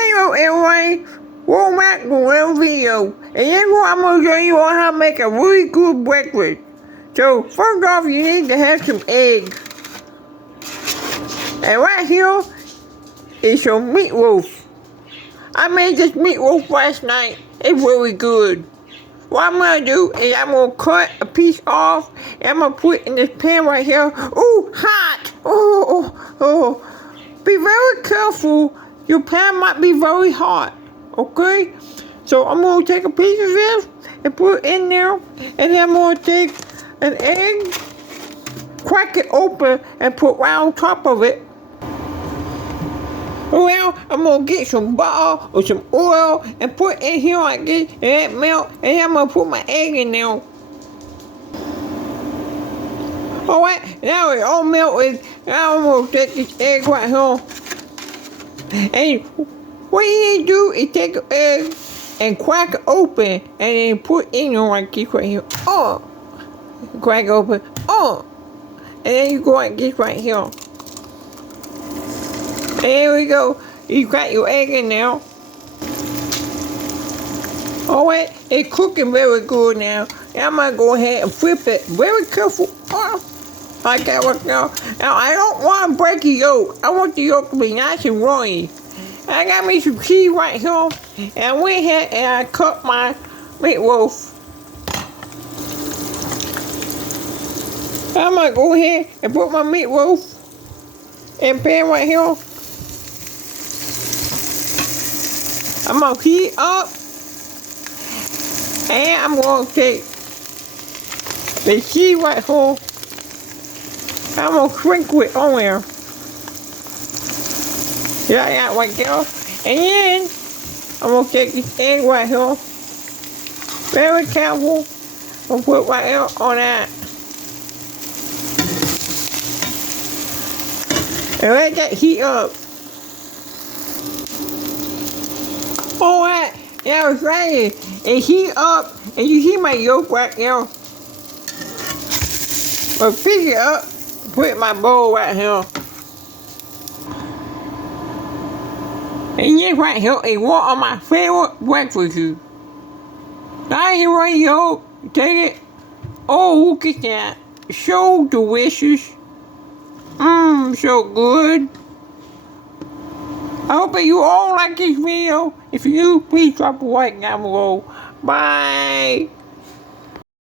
Hello everybody, welcome back to another video. And this one I'm going to show you on how to make a really good breakfast. So first off you need to have some eggs. And right here is some meatloaf. I made this meatloaf last night. It's really good. What I'm going to do is I'm going to cut a piece off and I'm going to put it in this pan right here. Ooh, hot! Oh. Be very careful. Your pan might be very hot, okay? So I'm going to take a piece of this and put it in there. And then I'm going to take an egg, crack it open, and put right on top of it. Well, I'm going to get some butter or some oil and put it in here like this and it melt. And then I'm going to put my egg in there. Alright, now it's all melted. Now I'm going to take this egg right here. And what you need to do is take an egg and crack it open and then put in there like this right here. Crack it open. And then you go like this right here. And there we go. You got your egg in there. Alright, it's cooking very good now. Now I'm going to go ahead and flip it. Very careful. Like that right now. Now I don't want to break the yolk. I want the yolk to be nice and runny. I got me some cheese right here. And I went ahead and I cut my meatloaf. I'm going to go ahead and put my meatloaf in the pan right here. I'm going to heat it up. And I'm going to take the cheese right here. I'm going to sprinkle it on there. Yeah, right there. And then, I'm going to take this egg right here. Very careful. I'm going to put it right here on that. And let that heat up. Alright, now it's ready. It heat up, and you see my yolk right there. I'll pick it up. Put it in my bowl right here. And this right here is one of my favorite breakfasts. Now you right here, take it. Oh, look at that. So delicious. So good. I hope that you all like this video. If you do, please drop a like down below. Bye.